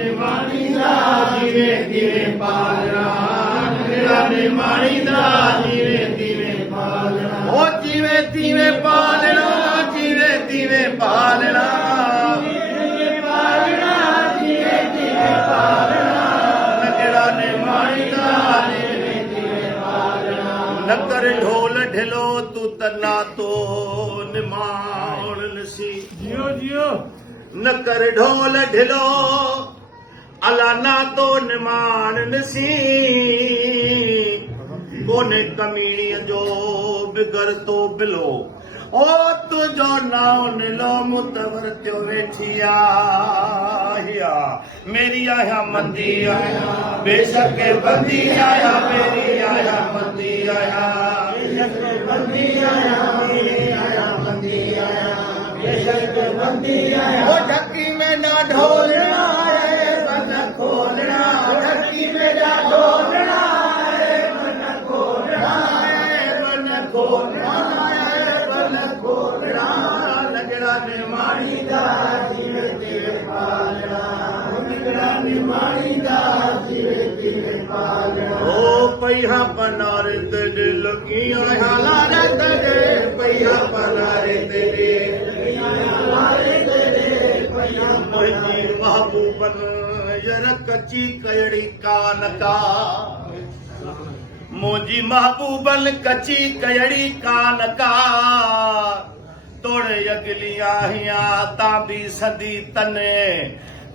ਨਿਮਾਣੀ ਦਾ ਜਿਵੇਂ ਤਿਵੇਂ ਪਾਲਣਾ, ਨਖਰਾ ਨਿਮਾਣੀ ਦਾ ਜਿਵੇਂ ਤਿਵੇਂ ਪਾਲਣਾ, ਉਹ ਜਿਵੇਂ ਤਿਵੇਂ ਪਾਲਣਾ, ਜਿਵੇਂ ਤਿਵੇਂ ਪਾਲਣਾ, ਜਿਵੇਂ ਪਾਲਣਾ, ਜਿਵੇਂ ਤਿਵੇਂ ਪਾਲਣਾ, ਨਖਰਾ ਨਿਮਾਣੀ ਦਾ ਜਿਵੇਂ ਤਿਵੇਂ ਪਾਲਣਾ। ਨਕਰ ਢੋਲ ਢਿਲੋ ਤੂੰ ਤਨਾ ਤੋਂ ਨਿਮਾਣ ਨਸੀ, ਜਿਓ ਜਿਓ नकर ढोल ढिलो अलाना तो निमान नसी, कोने कमीणी जो बिगर तो बिलो, ओ तुझो नाव नीलो मुतवर त्यो वेठिया, मेरी आया मंदी आया बेशक बंदी आया, मेरी आया मंदी आया बेशक बंदी आया, मेरी आया मंदी आया वो ढक्की में ना ढोलना है बन खोलना, ढक्की में ना ढोलना है बन खोलना है, बन खोलना है, बन खोलना, नगड़ा निमाणी दा जिवे तिवे पालना, नगड़ा निमाणी दा जिवे तिवे पालना। ओ पहिया पनारे तेरे लगिया हालारे तेरे, पहिया पनारे तेरे मुझी महबूबन यर कच्ची कयड़ी कान का, मुझी महबूबन कच्ची कयड़ी कान का, तोड़े अगलियां हिया तांबी संदी तने,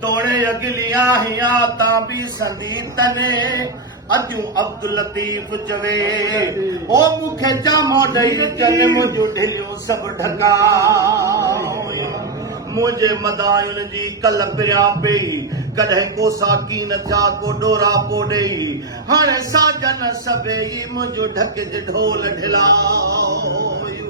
तोड़े अगलियां हिया तांबी संदी तने, अजू अब्दुल लतीफ चवे ओ मुखे जामो डई चल मुझो ढिलियो सब ढका, मुझे मदायुन जी कल पिया पई, कॾहिं को साकी न थिया को डोरा पो ॾेई, हाणे साजन सभेई मुंहिंजो ढक जे ढोल ढिलायो।